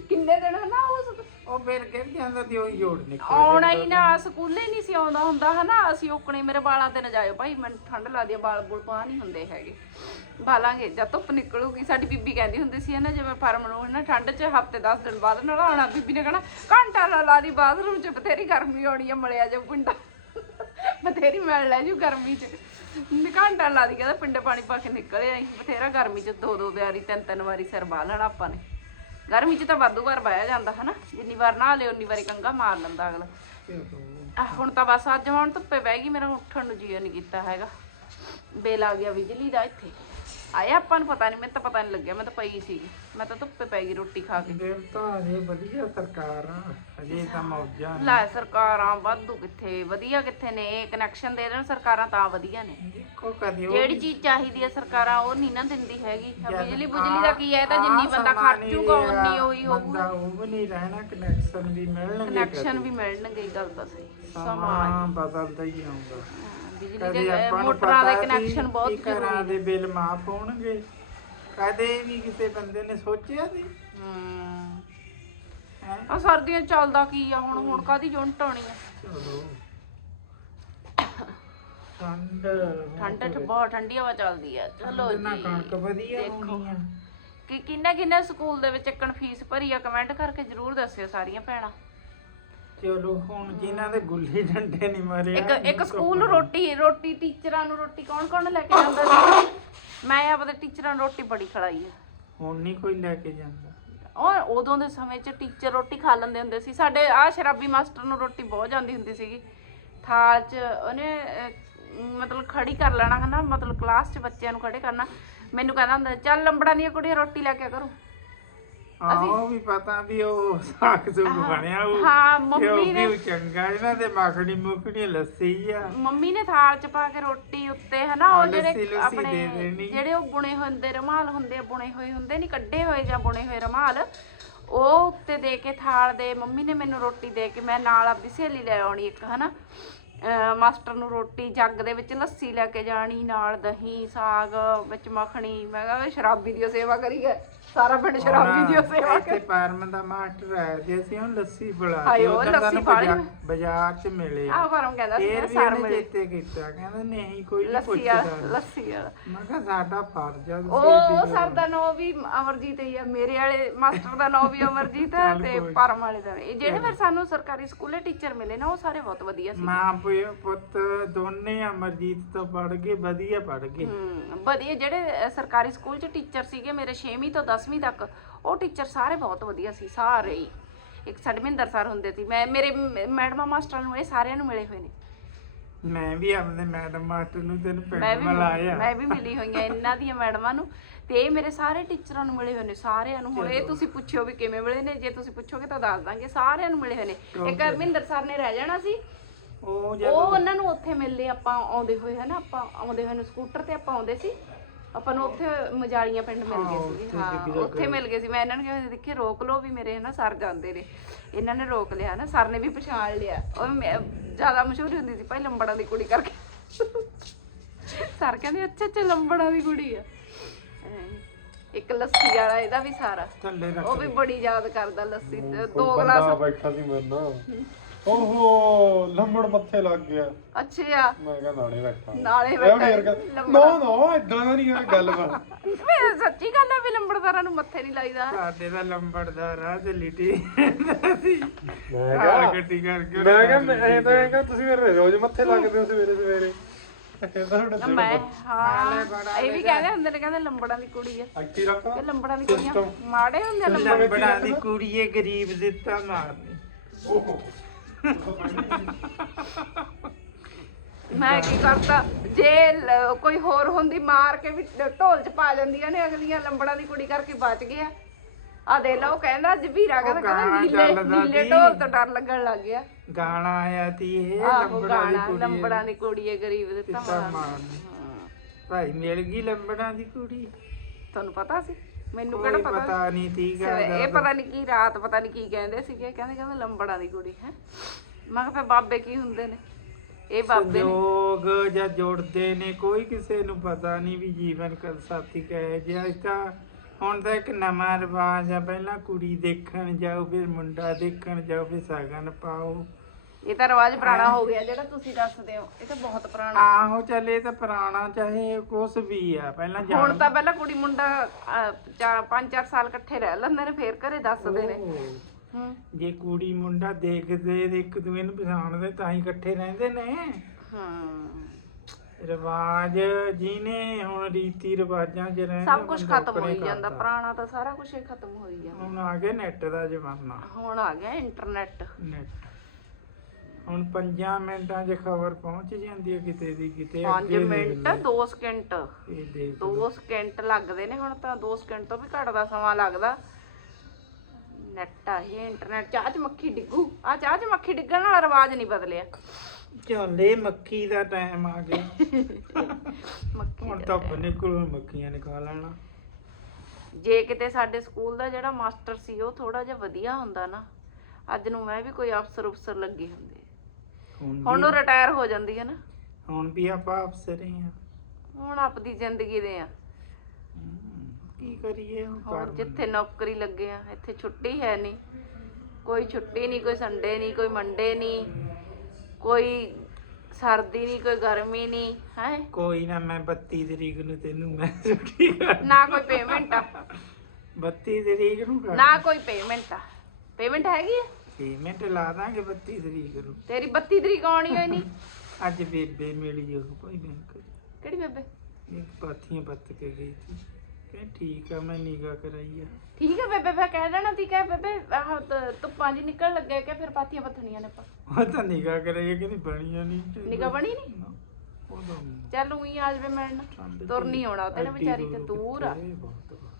ਕਿੰਨੇ ਦਿਨ ਹਨਾ ਉਸ
ਉਹ ਫਿਰ ਕਹਿ ਜਾਂਦਾ ਦੀ ਉਹ ਜੋੜ ਨਿਕਲ
ਆਉਣਾ ਹੀ ਨਾ ਸਕੂਲੇ ਨਹੀਂ ਸੀ ਆਉਂਦਾ ਹੁੰਦਾ ਹਨਾ ਅਸੀਂ ਓਕਣੇ ਮੇਰੇ ਵਾਲਾਂ ਤੇ ਨਾ ਜਾਇਓ। ਭਾਈ ਮੈਨੂੰ ਠੰਡ ਲੱਗਦੀ ਆ ਵਾਲ ਬੁਲ ਪਾ ਨਹੀਂ ਹੁੰਦੇ ਹੈਗੇ। ਬਾਲਾਂਗੇ ਜਦ ਧੁੱਪ ਨਿਕਲੂਗੀ ਸਾਡੀ ਬੀਬੀ ਕਹਿੰਦੀ ਹੁੰਦੀ ਸੀ ਨਾ ਜਿਵੇਂ ਫਰਮ ਨੂੰ ਨਾ ਠੰਡ 'ਚ ਹਫ਼ਤੇ 10 ਦਿਨ ਬਾਅਦ ਨਲਾਉਣਾ ਬੀਬੀ ਨੇ ਕਹਣਾ ਘੰਟਾ ਨਾ ਲਾ ਦੀ ਬਾਥਰੂਮ 'ਚ ਬਥੇਰੀ ਗਰਮੀ ਆਉਣੀ ਆ ਮਲਿਆ ਜਾ ਪਿੰਡਾ। ਬਥੇਰੀ ਮੈਲ ਲੈ ਜੂ ਗਰਮੀ 'ਚ। ਨਿਕਾਂਡਾ ਲਾ ਦੀ ਕਹਿੰਦਾ ਪਿੰਡੇ ਪਾਣੀ ਪਾ ਕੇ ਨਿਕਲੇ ਆਈ। ਬਥੇਰਾ ਗਰਮੀ ਚ ਦੋ ਦੋ ਵਾਰੀ ਤਿੰਨ ਤਿੰਨ ਵਾਰੀ ਸਿਰ ਬਾਹ ਲੈਣਾ ਆਪਾਂ ਨੇ। ਗਰਮੀ ਚ ਤਾਂ ਵਾਧੂ ਵਾਰ ਬਾਇਆ ਜਾਂਦਾ ਹਨਾ ਜਿੰਨੀ ਵਾਰ ਨਹਾ ਲਿਓ ਉਨੀ ਵਾਰੀ ਕੰਗਾ ਮਾਰ ਲੈਂਦਾ ਅਗਲਾ। ਆਹ, ਹੁਣ ਤਾਂ ਬਸ ਅੱਜ ਹੁਣ ਧੁੱਪੇ ਬਹਿ ਗਈ ਮੇਰਾ ਉੱਠਣ ਨੂੰ ਜੀਅ ਨਹੀਂ ਕੀਤਾ ਹੈਗਾ। ਬੇਲ ਆ ਗਿਆ ਬਿਜਲੀ ਦਾ ਇੱਥੇ। ਆਇਆ ਆਪਾਂ ਨੂੰ ਪਤਾ ਨਹੀਂ ਮੈਨੂੰ ਤਾਂ ਪਤਾ ਨਹੀਂ ਲੱਗਿਆ ਮੈਂ ਤਾਂ ਪਈ ਸੀ। ਮੈਂ ਤਾਂ ਧੁੱਪੇ ਪੈ ਗਈ ਰੋਟੀ ਖਾ ਕੇ।
ਦਿਲ ਤਾਂ ਅਜੇ ਵਧੀਆ ਸਰਕਾਰ ਆ ਅਜੇ ਤਾਂ ਮੌਜਾਂ ਨੇ।
ਲੈ ਸਰਕਾਰਾਂ ਵਾਧੂ ਕਿੱਥੇ ਵਧੀਆ ਕਿੱਥੇ ਨੇ ਕਨੈਕਸ਼ਨ ਦੇ ਦੇਣ ਸਰਕਾਰਾਂ ਤਾਂ ਵਧੀਆ ਨੇ।
ਕਦੇ ਉਹ
ਜਿਹੜੀ ਚੀਜ਼ ਚਾਹੀਦੀ ਹੈ ਸਰਕਾਰਾਂ ਉਹ ਨਹੀਂ ਨਾ ਦਿੰਦੀ ਹੈਗੀ। ਆਹ ਬਿਜਲੀ ਬੁਜਲੀ ਦਾ ਕੀ ਹੈ? ਇਹ ਤਾਂ ਜਿੰਨੀ ਬੰਦਾ ਖਰਚੂਗਾ ਉਨੀ ਉਹੀ ਹੋਊਗਾ।
ਬੰਦਾ ਉਹ ਵੀ ਨਹੀਂ ਰਹਿਣਾ ਕਨੈਕਸ਼ਨ ਵੀ ਮਿਲਣਗੇ
ਕਨੈਕਸ਼ਨ ਵੀ ਮਿਲਣਗੇ ਇਹ ਗੱਲ ਤਾਂ ਸਹੀ।
ਸਮਾਂ ਬਦਲਦਾ ਹੀ ਆਉਂਦਾ
ਬਿਜਲੀ
ਕਦੇ
ਦੇ
ਆਪਾਂ ਨੂੰ
ਮੋਟਰਾਂ ਦੇ
ਪਤਾ
ਕਨੈਕਸ਼ਨ ਬਹੁਤ
ਕਿ ਘਰਾਂ ਦੇ ਬਿੱਲ ਮਾਫ ਹੋਣਗੇ। ਕਦੇ ਵੀ ਕਿਸੇ ਬੰਦੇ ਨੇ ਸੋਚਿਆ ਸੀ?
ਹਮ
ਹੈਂ?
ਆ ਸਰਦੀਆਂ 'ਚ ਚੱਲਦਾ ਕੀ ਆ ਹੁਣ? ਹੁਣ ਕਾਦੀ ਜੁੰਟ ਆਉਣੀ ਆ?
ਚਲੋ। ਠੰਡ
ਠੰਡ ਚ ਬਹੁਤ ਠੰਡੀ ਹਵਾ ਚੱਲਦੀ ਆ। ਚਲੋ ਜੀ
ਕਣਕ ਵਧੀਆ
ਦੇਖੋ।
ਹੋਣੀ ਆ।
ਕਿ ਕਿੰਨਾ ਕਿੰਨਾ ਸਕੂਲ ਦੇ ਵਿੱਚ ਇੱਕਣ ਫੀਸ ਭਰੀ ਆ ਕਮੈਂਟ ਕਰਕੇ ਜਰੂਰ ਦੱਸਿਓ ਸਾਰੀਆਂ ਭੈਣਾਂ।
ਚਲੋ ਹੁਣ ਜਿਨ੍ਹਾਂ ਦੇ ਗੁੱਲੀ ਡੰਡੇ ਨਹੀਂ ਮਰੇ
ਇੱਕ ਇੱਕ ਸਕੂਲ ਰੋਟੀ ਰੋਟੀ ਟੀਚਰਾਂ ਨੂੰ ਰੋਟੀ ਕੌਣ ਕੌਣ ਲੈ ਕੇ ਜਾਂਦਾ ਸੀ? ਮੈਂ ਆਪਦੇ ਟੀਚਰਾਂ ਨੂੰ ਰੋਟੀ ਬੜੀ ਖੜਾਈ ਆ।
ਹੁਣ ਨਹੀਂ ਕੋਈ ਲੈ ਕੇ ਜਾਂਦਾ।
ਉਹ ਉਦੋਂ ਦੇ ਸਮੇਂ 'ਚ ਟੀਚਰ ਰੋਟੀ ਖਾ ਲੈਂਦੇ ਹੁੰਦੇ ਸੀ। ਸਾਡੇ ਆ ਸ਼ਰਾਬੀ ਮਾਸਟਰ ਨੂੰ ਰੋਟੀ ਬਹੁਤ ਜਾਂਦੀ ਹੁੰਦੀ ਸੀਗੀ। ਥਾਲ 'ਚ ਉਹਨੇ ਅਹ, ਮਤਲਬ ਖੜੀ ਕਰ ਲੈਣਾ ਹਨਾ ਮਤਲਬ ਕਲਾਸ 'ਚ ਬੱਚਿਆਂ ਨੂੰ ਖੜੇ ਕਰਨਾ। ਮੈਨੂੰ ਕਹਿੰਦਾ ਹੁੰਦਾ ਚੱਲ ਲੰਬੜਾ ਦੀਆਂ ਕੁੜੀਆਂ ਰੋਟੀ ਲੈ ਕੇ ਆ ਕਰੋ
ਆਹੋ ਵੀ ਪਤਾ ਵੀ ਉਹ ਸਾਗ ਸੁਗ ਬਣਿਆ ਉਹ।
ਹਾਂ
ਕਿ
ਮੰਮੀ ਨੇ
ਵੀ ਚੰਗਾ ਇਹਨਾਂ ਦੇ ਮੱਖਣੀ ਮੁਖਣੀ ਲੱਸੀ ਆ।
ਮੰਮੀ ਨੇ ਥਾਲ 'ਚ ਪਾ ਕੇ ਰੋਟੀ ਉੱਤੇ ਹਨਾ ਉਹ ਜਿਹੜੇ ਆਪਣੇ ਉਹ ਬੁਣੇ ਹੁੰਦੇ ਰਮਾਲ ਹੁੰਦੇ ਆ ਬੁਣੇ ਹੋਏ ਹੁੰਦੇ ਨਹੀਂ ਕੱਢੇ ਹੋਏ ਜਾਂ ਬੁਣੇ ਹੋਏ ਰਮਾਲ ਉਹ ਉੱਤੇ ਦੇ ਕੇ ਥਾਲ ਦੇ ਮੰਮੀ ਨੇ ਮੈਨੂੰ ਰੋਟੀ ਦੇ ਕੇ ਮੈਂ ਨਾਲ ਆਪਦੀ ਸਹੇਲੀ ਲੈ ਆਉਣੀ ਇੱਕ ਹਨਾ। ਮਾਸਟਰ ਨੂੰ ਰੋਟੀ ਜੱਗ ਦੇ ਵਿੱਚ ਲੱਸੀ ਲੈ ਕੇ ਜਾਣੀ ਨਾਲ ਦਹੀਂ ਸਾਗ ਵਿੱਚ ਮੱਖਣੀ। ਮੈਂ ਕਿਹਾ ਵੀ ਸ਼ਰਾਬੀ ਦੀ ਸੇਵਾ ਕਰੀ ਗਏ ਸਾਰਾ ਪਿੰਡ ਸ਼ਰਾਬੀ ਦੀ ਸੇਵਾ
ਇੱਥੇ ਪਰਮ ਦਾ ਮਾਸਟਰ ਆਇਆ ਤੇ ਅਸੀਂ ਉਹਨੂੰ ਲੱਸੀ ਬੁਲਾ
ਹਾਏ,
ਕੇ
ਉਹ ਲੱਸੀ
ਸਾਨੂੰ ਬਾਜ਼ਾਰ 'ਚ ਮਿਲੇ।
ਆਹ ਪਰਮ ਕਹਿੰਦਾ ਸੀ
ਫੇਰ
ਮੈਂ
ਵੀ
ਸਾਰ
ਉਹਨੇ
ਮਿਲੇ।
ਚੇਤੇ ਕੀਤਾ ਕਹਿੰਦਾ ਨਹੀਂ ਕੋਈ ਨਹੀਂ
ਲੱਸੀ
ਪੁੱਛਦਾ।
ਲੱਸੀ ਵਾਲਾ।
ਮੈਂ ਕਿਹਾ ਸਾਡਾ ਫਰਜ਼ ਆ ਤੁਸੀਂ
ਉਹ ਸਰ ਦਾ ਨਾਂ ਵੀ ਅਮਰਜੀਤ ਹੀ ਆ ਮੇਰੇ ਵਾਲੇ ਮਾਸਟਰ ਦਾ ਨਾਂ ਵੀ ਅਮਰਜੀਤ ਹੈ
ਚੱਲ
ਤੇ
ਕੋਈ।
ਪਰਮ ਵਾਲੇ ਦਾ ਵੀ। ਇਹ ਜਿਹੜੇ ਫਿਰ ਸਾਨੂੰ ਸਰਕਾਰੀ ਸਕੂਲੇ ਟੀਚਰ ਮਿਲੇ ਨਾ ਉਹ ਸਾਰੇ ਬਹੁਤ ਵਧੀਆ ਸੀ।
ਮਾਂ ਪਿਓ ਪੁੱਤ ਦੋਨੇ ਅਮਰਜੀਤ ਤੋਂ ਪੜ ਕੇ ਵਧੀਆ ਪੜ ਗਏ।
ਹਮ, ਵਧੀਆ ਜਿਹੜੇ ਅ, ਸਰਕਾਰੀ ਸਕੂਲ 'ਚ ਟੀਚਰ ਸੀਗੇ ਮੇਰੇ 6ਵੀਂ ਤੋਂ 10ਵੀਂ ਤੱਕ ਉਹ ਟੀਚਰ ਸਾਰੇ ਬਹੁਤ ਵਧੀਆ ਸੀ ਸਾਰੇ ਹੀ। ਇੱਕ ਸੜਮਿੰਦਰ ਸਰ ਹੁੰਦੇ ਸੀ ਮੈਂ ਮੇਰੇ ਮ- ਮੈਡਮਾਂ ਮਾਸਟਰਾਂ ਨੂੰ ਇਹ ਸਾਰਿਆਂ ਨੂੰ ਮਿਲੇ ਹੋਏ ਨੇ।
ਮੈਂ ਵੀ ਆਪਣੇ ਮੈਡਮ ਮਾਸਟਰ ਨੂੰ ਤੈਨੂੰ
ਮੈਂ
ਪਿੰਡ
ਵੀ
ਮਿਲਾਇਆ।
ਮੈਂ ਵੀ ਮਿਲੀ ਹੋਈ ਆ ਇਹਨਾਂ ਦੀਆਂ ਮੈਡਮਾਂ ਨੂੰ ਤੇ ਇਹ ਮੇਰੇ ਸਾਰੇ ਟੀਚਰਾਂ ਨੂੰ ਮਿਲੇ ਹੋਏ ਨੇ ਸਾਰਿਆਂ ਨੂੰ। ਹੁਣ ਇਹ ਤੁਸੀਂ ਪੁੱਛਿਓ ਵੀ ਕਿਵੇਂ ਮਿਲੇ ਨੇ ਜੇ ਤੁਸੀਂ ਪੁੱਛੋਗੇ ਤਾਂ ਦੱਸ ਦਾਂਗੇ ਸਾਰਿਆਂ ਨੂੰ ਮਿਲੇ ਹੋਏ ਨੇ। ਇੱਕ ਮਹਿੰਦਰ ਸਰ ਨੇ ਰਹਿ ਜਾਣਾ ਸੀ
ਉਹ
ਉਹ
ਜਦ
ਉਹਨਾਂ ਨੂੰ ਉੱਥੇ ਮਿਲਦੇ ਆਪਾਂ ਆਉਂਦੇ ਹੋਏ ਹਨਾ ਆਪਾਂ ਆਉਂਦੇ ਹੋਏ ਨੂੰ ਸਕੂਟਰ ਤੇ ਆਪਾਂ ਆਉਂਦੇ ਸੀ। ਆਪਾਂ ਨੂੰ ਉੱਥੇ ਮਜਾਲੀਆਂ ਪਿੰਡ ਮਿਲ ਗਏ ਸੀ ਹਾਂ ਉੱਥੇ ਮਿਲ ਗਏ ਸੀ। ਮੈਂ ਇਹਨਾਂ ਨੂੰ ਕਿਹਾ ਦੇਖੇ ਰੋਕ ਲਓ ਵੀ ਮੇਰੇ ਹਨਾ ਸਰ ਜਾਂਦੇ ਨੇ। ਇਹਨਾਂ ਨੇ ਰੋਕ ਲਿਆ ਨਾ ਸਰ ਨੇ ਵੀ ਪਛਾਣ ਲਿਆ। ਉਹ ਮੈਂ- ਜ਼ਿਆਦਾ ਮਸ਼ਹੂਰੀ ਹੁੰਦੀ ਸੀ ਭਾਈ ਲੰਬੜਾਂ ਦੀ ਕੁੜੀ ਕਰਕੇ। ਸਰ ਕਹਿੰਦੇ ਅੱਛਾ ਅੱਛਾ ਲੰਬੜਾਂ ਦੀ ਕੁੜੀ ਆ। ਐਂ। ਇੱਕ ਲੱਸੀ ਵਾਲਾ ਇਹਦਾ ਵੀ ਸਾਰਾ।
ਥੱਲੇ ਰੱਖ
ਉਹ ਵੀ ਬੜੀ ਯਾਦ ਕਰਦਾ ਲੱਸੀ ਤੇ ਦੋ ਗਲਾਸ।
ਬੈਠਾ ਸੀ ਮੇਰੇ ਨਾਲ। ਓਹੋ ਲੰਮੜ ਮੱਥੇ ਲੱਗ ਗਿਆ।
ਅੱਛਾ।
ਮੈਂ ਕਿਹਾ ਨਾਲੇ ਬੈਠਾ।
ਨਾਲੇ ਬੈਠਾ।
ਨੋ ਨੋ ਇਦਾਂ ਦਾ ਨਹੀਂ ਹੈ ਗੱਲ ਬਾਤ
ਵੇ ਸੱਚੀ ਗੱਲ ਆ ਵੀ ਲੰਬੜਦਾਰਾਂ ਨੂੰ ਮੱਥੇ ਨਹੀਂ ਲਾਈਦਾ।
ਸਾਡੇ ਦਾ ਲੰਬੜਦਾਰ ਆ ਤੇ ਲਿਟੀ
ਮੈਂ
ਕਾਰ ਗੱਡੀ ਕਰਕੇ
ਮੈਂ ਕਿਹਾ ਮੈਂ ਇਹ ਤਾਂ ਕਹਿੰਦਾ ਤੁਸੀਂ ਮੇਰੇ ਰੋਜ਼ ਮੱਥੇ ਲੱਗਦੇ ਹੋ ਸਵੇਰੇ ਸਵੇਰੇ। ਤੁਹਾਡਾ
ਮੈਂ ਹਾਂ ਇਹ ਵੀ ਕਹਿੰਦੇ ਹੁੰਦੇ ਨੇ ਕਹਿੰਦੇ ਲੰਬੜਾਂ ਦੀ ਕੁੜੀ ਆ।
ਇੱਥੇ ਰੱਖ
ਇਹ ਲੰਬੜਾਂ ਦੀ ਕੁੜੀਆਂ ਮਾੜੇ ਹੁੰਦੇ ਆ ਲੰਬੜ
ਲੰਬੜਾ ਦੀ ਕੁੜੀਏ ਗਰੀਬ ਦਿੱਤਾ ਮਾਰਨੀ।
ਓਹੋ।
ਮੈਂ ਕੀ ਕਰਤਾ? ਜੇ ਲ- ਕੋਈ ਹੋਰ ਹੁੰਦੀ ਮਾਰ ਕੇ ਵੀ ਢੋਲ ਚ ਪਾ ਜਾਂਦੀਆਂ ਨੇ ਅਗਲੀਆਂ ਲੰਬੜਾਂ ਦੀ ਕੁੜੀ ਕਰਕੇ ਬਚ ਗਿਆ। ਆ ਦੇ ਲਓ ਕਹਿੰਦਾ ਜਬੀਰਾ ਕਹਿੰਦਾ ਕਹਿੰਦਾ
ਗਾਣਾ
ਨੀਲੇ
ਚੱਲਦਾ
ਨੀਲੇ
ਸੀ।
ਢੋਲ ਤੋਂ ਡਰ ਲੱਗਣ ਲੱਗ ਗਿਆ।
ਗਾਣਾ ਆਇਆ ਤੀ ਇਹ
ਆਹੋ
ਲੰਬੜਾ ਦੀ
ਗਾਣਾ
ਕੁੜੀ
ਲੰਬੜਾਂ ਦੀ ਕੁੜੀ ਏ ਗਰੀਬ ਦਿੱਤਾ
ਦਿੱਤਾ
ਮਾਰ
ਮਾਰਨੀ। ਭਾਈ ਮਿਲ ਗਈ ਲੰਬੜਾਂ ਦੀ ਕੁੜੀ।
ਤੁਹਾਨੂੰ ਪਤਾ ਸੀ? ਮੈਨੂੰ ਕਿਹੜਾ ਪਤਾ
ਪਤਾ ਨਹੀਂ ਤੀ
ਸਵੇਰੇ ਇਹ ਪਤਾ ਨਹੀਂ ਕੀ ਰਾਤ ਪਤਾ ਨਹੀਂ ਕੀ ਕਹਿੰਦੇ ਸੀਗੇ ਕਹਿੰਦੇ ਕਹਿੰਦੇ ਲੰਬੜਾਂ ਦੀ ਕੁੜੀ ਹੈ। ਮੈਂ ਕਿਹਾ ਫੇ ਬਾਬੇ ਕੀ ਹੁੰਦੇ ਨੇ? ਇਹ ਬਾਬੇ ਨੇ।
ਜਾਂ ਜੋੜਦੇ ਨੇ ਕੋਈ ਕਿਸੇ ਨੂੰ ਪਤਾ ਨਹੀਂ ਵੀ ਜੀਵਨ ਕਦ ਸਾਥੀ ਕਹੇ ਜਿਹਾ ਇਸ ਤਾਂ ਹੁਣ ਤਾਂ ਇੱਕ ਨਵਾਂ ਰਿਵਾਜ ਆ ਪਹਿਲਾਂ ਕੁੜੀ ਦੇਖਣ ਜਾਓ ਫਿਰ ਮੁੰਡਾ ਦੇਖਣ ਜਾਓ ਫਿਰ ਸਗਨ ਪਾਓ।
ਇਹ ਤਾਂ ਰਿਵਾਜ ਪੁਰਾਣਾ ਹੋ? ਗਿਆ ਜਿਹੜਾ ਤੁਸੀਂ ਦੱਸਦੇ ਹੋ ਇਹ ਤਾਂ ਬਹੁਤ ਪੁਰਾਣਾ।
ਆਹੋ ਚੱਲੇ ਤਾਂ ਪੁਰਾਣਾ ਚਾਹੇ ਕੁਛ ਵੀ ਆ ਪਹਿਲਾਂ
ਹੁਣ
ਜਾਣ
ਤਾਂ ਪਹਿਲਾਂ ਕੁੜੀ ਮੁੰਡਾ ਅਹ, ਚਾਰ ਪੰਜ ਚਾਰ ਸਾਲ ਇਕੱਠੇ ਰਹਿ ਲੈਂਦੇ ਨੇ ਫੇਰ ਘਰੇ ਦੱਸਦੇ ਨੇ। ਹੂੰ।
ਜੇ ਕੁੜੀ ਮੁੰਡਾ ਦੇਖਦੇ ਤੇ ਇੱਕ ਦੂਏ ਨੂੰ ਪਛਾਣਦੇ ਤਾਂ ਹੀ ਇਕੱਠੇ ਰਹਿੰਦੇ ਨੇ।
ਹਾਂ।
ਰਿਵਾਜ ਜਿਹਨੇ ਹੁਣ ਰੀਤੀ ਰਿਵਾਜਾਂ 'ਚ ਰਹਿਣਾ
ਸਭ ਕੁਝ
ਬੰਦਾ
ਖਤਮ ਹੋਈ
ਆਪਣੇ
ਜਾਂਦਾ। ਪੁਰਾਣਾ ਤਾਂ ਸਾਰਾ ਕੁਝ ਹੀ ਖਤਮ ਹੋਈ ਜਾਂਦਾ।
ਹੁਣ ਆ ਗਿਆ ਨੈਟ ਦਾ ਜ਼ਮਾਨਾ।
ਹੁਣ ਆ ਗਿਆ ਇੰਟਰਨੈਟ
ਨੈਟ ਹੁਣ 5 ਮਿੰਟਾਂ 'ਚ ਖਬਰ ਪਹੁੰਚ ਜਾਂਦੀ ਹੈ ਕਿਤੇ ਦੀ ਕਿਤੇ
5
ਅੱਗੇ ਦੇਖ
ਮਿੰਟ
ਲਓ।
2 ਸਕਿੰਟ।
ਇਹ ਦੇਖ
2 ਸਕਿੰਟ ਲੱਗਦੇ ਨੇ ਹੁਣ ਤਾਂ 2 ਸਕਿੰਟ ਤੋਂ ਵੀ ਘੱਟ ਦਾ ਸਮਾਂ ਲੱਗਦਾ। ਨੈਟ ਆ ਇਹ ਇੰਟਰਨੈਟ ਚਾਹ ਚ ਮੱਖੀ ਡਿੱਗੂ। ਆ ਚਾਹ ਚ ਮੱਖੀ ਡਿੱਗਣ ਨਾਲ ਰਿਵਾਜ ਨਹੀਂ ਬਦਲਿਆ।
ਝੋਲੇ ਮੱਖੀ ਦਾ ਟਾਈਮ ਆ ਗਿਆ।
ਮੱਖੀ
ਹੁਣ ਤਾਂ। ਨਿਕਲੂ ਮੱਖੀਆਂ ਨਿਕਾਲ ਲੈਣਾ।
ਜੇ ਕਿਤੇ ਸਾਡੇ ਸਕੂਲ ਦਾ ਜਿਹੜਾ ਮਾਸਟਰ ਸੀ ਉਹ ਥੋੜਾ ਜਿਹਾ ਵਧੀਆ ਹੁੰਦਾ ਨਾ। ਅੱਜ ਨੂੰ ਮੈਂ ਵੀ ਕੋਈ ਅਫਸਰ ਉਫਸਰ ਲੱਗੀ ਹੁੰਦੀ।
ਹੁਣ
ਉਹ ਰਿਟਾਇਰ ਹੋ ਜਾਂਦੀ ਹੈ ਨਾ।
ਹੁਣ ਵੀ ਆਪਾਂ ਅਫਸਰ ਹੀ। ਆ
ਹੁਣ ਆਪਦੀ ਜ਼ਿੰਦਗੀ ਦੇ ਆ
ਕੀ ਕਰੀਏ ਹੁਣ
ਜਿੱਥੇ ਨੌਕਰੀ ਲੱਗੇ ਆ ਇੱਥੇ ਛੁੱਟੀ ਹੈ ਨਹੀਂ। ਕੋਈ ਛੁੱਟੀ ਨਹੀਂ ਕੋਈ ਸੰਡੇ ਨਹੀਂ ਕੋਈ ਮੰਡੇ ਨਹੀਂ। ਕੋਈ ਸਰਦੀ ਨਹੀਂ ਕੋਈ ਗਰਮੀ ਨਹੀਂ ਹੈ?
ਕੋਈ ਨਾ ਮੈਂ 32 ਤਰੀਕ ਨੂੰ ਤੈਨੂੰ ਮੈਂ ਛੁੱਟੀ
ਨਾ ਕੋਈ ਪੇਮੈਂਟ ਆ।
32 ਤਰੀਕ ਨੂੰ
ਨਾ ਕੋਈ ਪੇਮੈਂਟ ਆ। ਪੇਮੈਂਟ ਹੈਗੀ ਆ?
ਪੇਮੈਂਟ ਲਾ ਦਾਂਗੇ 32 ਤਰੀਕ ਨੂੰ।
ਤੇਰੀ 32 ਤਰੀਕ ਆਉਣੀ ਹੋਈ ਨਹੀਂ?
ਅੱਜ ਬੇਬੇ ਮਿਲੀ ਉਹ ਭਾਈ ਬੈਂਕ।
ਕਿਹੜੀ ਬੇਬੇ?
ਇੱਕ ਪਾਥੀਆਂ ਪੱਤ ਕੇ ਗਈ ਸੀ। ਕਹਿੰਦੀ ਠੀਕ ਆ ਮੈਂ ਨਿਗਾ ਕਰਾਈ ਆ।
ਠੀਕ ਹੈ ਬੇਬੇ ਫਿਰ ਕਹਿ ਦੇਣਾ ਤੀ ਕਹਿ ਬੇਬੇ ਆਹ ਤ- ਧੁੱਪਾਂ ਜੀ ਨਿਕਲ ਲੱਗੇ ਕਿ ਫਿਰ ਪਾਥੀਆਂ ਪੱਥਣੀਆਂ ਨੇ ਆਪਾਂ।
ਉਹ ਤਾਂ ਨਿਗਾ ਕਰਾਈ ਆ, ਕਹਿੰਦੀ ਬਣੀਆਂ ਨਹੀਂ
ਨਿਗਾ ਬਣੀ ਨਹੀਂ ਚੱਲ ਉਹੀ ਆ ਜਵੇ ਮਿਲਣ।
ਠੰਡ
ਤੁਰ
ਚ
ਨਹੀਂ ਆਉਣਾ ਉਹਦੇ ਨਾਲ ਵਿਚਾਰੀ ਤੇ ਦੂਰ ਆ।
ਕਿੱਥੇ, ਬਹੁਤ ਦੂਰ।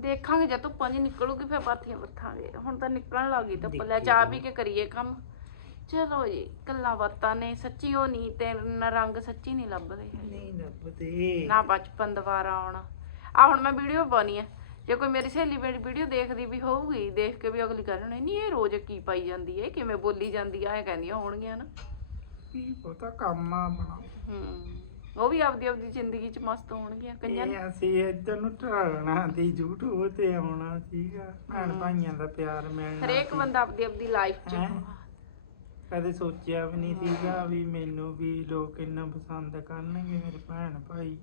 ਦੇਖਾਂਗੇ ਜੇ ਧੁੱਪਾਂ ਜੀ ਨਿਕਲੂਗੀ ਫਿਰ ਪਾਥੀਆਂ ਪੱਥਾਂਗੇ ਹੁਣ ਤਾਂ ਨਿਕਲਣ ਲੱਗੀ ਧੁੱਪ। ਲੈ
ਦੇਖੀ
ਚਾਹ ਪੀ ਕੇ ਕਰੀਏ ਕੰਮ। ਚਲੋ ਜੀ ਗੱਲਾਂ ਬਾਤਾਂ ਨੇ ਸੱਚੀ ਉਹ ਨਹੀਂ ਤੇ ਨ- ਰੰਗ ਸੱਚੀ ਨਹੀਂ ਲੱਭਦੇ
ਨਹੀਂ ਲੱਭਦੇ।
ਨਾ ਬਚਪਨ ਦੁਬਾਰਾ ਆਉਣਾ। ਆ ਹੁਣ ਮੈਂ ਵੀਡੀਓ ਪਾਉਣੀ ਆ। ਜੇ ਕੋਈ ਮੇਰੀ ਸਹੇਲੀ ਮੇਰੀ ਵੀਡੀਓ ਦੇਖਦੀ ਵੀ ਹੋਊਗੀ ਦੇਖ ਕੇ ਵੀ ਅਗਲੀ ਕਹਿ ਨਹੀਂ ਇਹ ਰੋਜ਼ ਕੀ ਪਾਈ ਜਾਂਦੀ ਹੈ ਕਿਵੇਂ ਬੋਲੀ ਜਾਂਦੀ ਆ ਐ ਕਹਿੰਦੀਆਂ ਹੋਣਗੀਆਂ ਨਾ।
ਕੀ ਪਤਾ ਕੰਮ ਆ ਆਪਣਾ।
ਹੂੰ। ਉਹ ਵੀ ਆਪਦੀ ਆਪਦੀ ਜ਼ਿੰਦਗੀ 'ਚ ਮਸਤ ਹੋਣਗੀਆਂ ਕਈਆਂ ਨੂੰ।
ਇਹ ਅਸੀਂ ਇੱਧਰ ਨੂੰ ਢਲਣਾ ਦੀ YouTube ਤੇ ਆਉਣਾ ਸੀਗਾ। ਭੈਣ ਭਾਈਆਂ ਦਾ ਪਿਆਰ ਮਿਲਣਾ
ਹਰੇਕ। ਬੰਦਾ ਆਪਦੀ ਆਪਦੀ ਲਾਈਫ 'ਚ
ਹੈਂ? ਕਦੇ ਸੋਚਿਆ ਵੀ ਨਹੀਂ ਸੀਗਾ ਵੀ ਮੈਨੂੰ ਵੀ ਲੋਕ ਇੰਨਾ ਪਸੰਦ ਕਰਨਗੇ ਮੇਰੇ ਭੈਣ ਭਾਈ।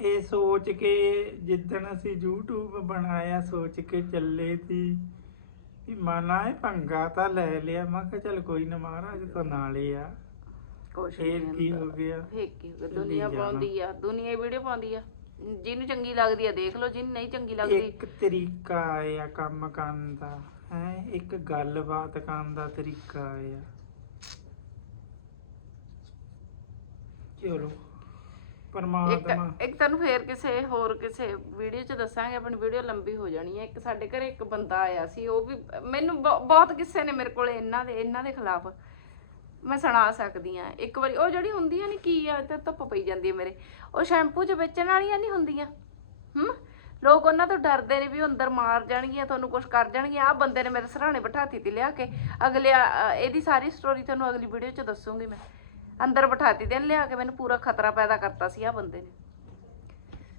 ਇਹ ਸੋਚ ਕੇ ਜਿੱਦਣ ਅਸੀਂ YouTube ਬਣਾਇਆ ਸੋਚ ਕੇ ਚੱਲੇ ਸੀ ਵੀ ਮਨਾ ਇਹ ਪੰਗਾ ਤਾਂ ਲੈ ਲਿਆ। ਮੈਂ ਕਿਹਾ ਚੱਲ ਕੋਈ ਨਾ ਮਹਾਰਾਜ ਤਾਂ ਨਾਲੇ ਆ।
ਕੁਛ
ਫੇਰ
ਨਹੀਂ
ਕੀ
ਹੁੰਦਾ।
ਹੋ ਗਿਆ?
ਫੇਰ ਕੀ ਹੋ ਗਿਆ?
ਚੱਲੀ
ਦੁਨੀਆ
ਜਾਣਾ।
ਪਾਉਂਦੀ ਆ ਦੁਨੀਆ ਵੀਡੀਓ ਪਾਉਂਦੀ ਆ। ਜਿਹਨੂੰ ਚੰਗੀ ਲੱਗਦੀ ਆ ਦੇਖ ਲਓ ਜਿਹਨੂੰ ਨਹੀਂ ਚੰਗੀ ਲੱਗਦੀ।
ਇੱਕ ਤਰੀਕਾ ਆ ਕੰਮ ਕਰਨ ਦਾ ਹੈ ਇੱਕ ਗੱਲਬਾਤ ਕਰਨ ਦਾ ਤਰੀਕਾ ਆ। ਚਲੋ
ਇੱਕ
ਪਰਮਾਤਮਾ।
ਇੱਕ ਤੁਹਾਨੂੰ ਫੇਰ ਕਿਸੇ ਹੋਰ ਕਿਸੇ ਵੀਡੀਓ 'ਚ ਦੱਸਾਂਗੇ ਆਪਣੀ ਵੀਡੀਓ ਲੰਬੀ ਹੋ ਜਾਣੀ ਹੈ ਇੱਕ ਸਾਡੇ ਘਰੇ ਇੱਕ ਬੰਦਾ ਆਇਆ ਸੀ ਉਹ ਵੀ ਮੈਨੂੰ ਬਹੁਤ ਕਿੱਸੇ ਨੇ ਮੇਰੇ ਕੋਲੇ ਇਹਨਾਂ ਦੇ ਇਹਨਾਂ ਦੇ ਖਿਲਾਫ ਮੈਂ ਸੁਣਾ ਸਕਦੀ ਆ। ਇੱਕ ਵਾਰੀ ਉਹ ਜਿਹੜੀ ਹੁੰਦੀ ਹੁੰਦੀਆਂ ਨਹੀਂ ਕੀ ਆ ਤੇ ਧੁੱਪ ਪਈ ਜਾਂਦੀ ਹੈ ਮੇਰੇ। ਉਹ ਸ਼ੈਂਪੂ 'ਚ ਵੇਚਣ ਵਾਲੀਆਂ ਨਹੀਂ ਹੁੰਦੀਆਂ। ਹਮ ਲੋਕ ਉਹਨਾਂ ਤੋਂ ਡਰਦੇ ਨੇ ਵੀ ਉਹ ਅੰਦਰ ਮਾਰ ਜਾਣਗੀਆਂ ਤੁਹਾਨੂੰ ਕੁਝ ਕਰ ਜਾਣਗੀਆਂ। ਆ ਬੰਦੇ ਨੇ ਮੇਰੇ ਸਰਾਣੇ ਬਿਠਾਤੀ ਤੇ ਲਿਆ ਕੇ। ਅਗਲੇ ਅ, ਇਹਦੀ ਸਾਰੀ ਸਟੋਰੀ ਤੁਹਾਨੂੰ ਅਗਲੀ ਵੀਡੀਓ 'ਚ ਦੱਸੂਗੀ ਮੈਂ। ਅੰਦਰ ਬਿਠਾਤੀ ਤੇ ਲਿਆ ਕੇ ਮੈਨੂੰ ਪੂਰਾ ਖਤਰਾ ਪੈਦਾ ਕਰਤਾ ਸੀ ਆ ਬੰਦੇ ਨੇ।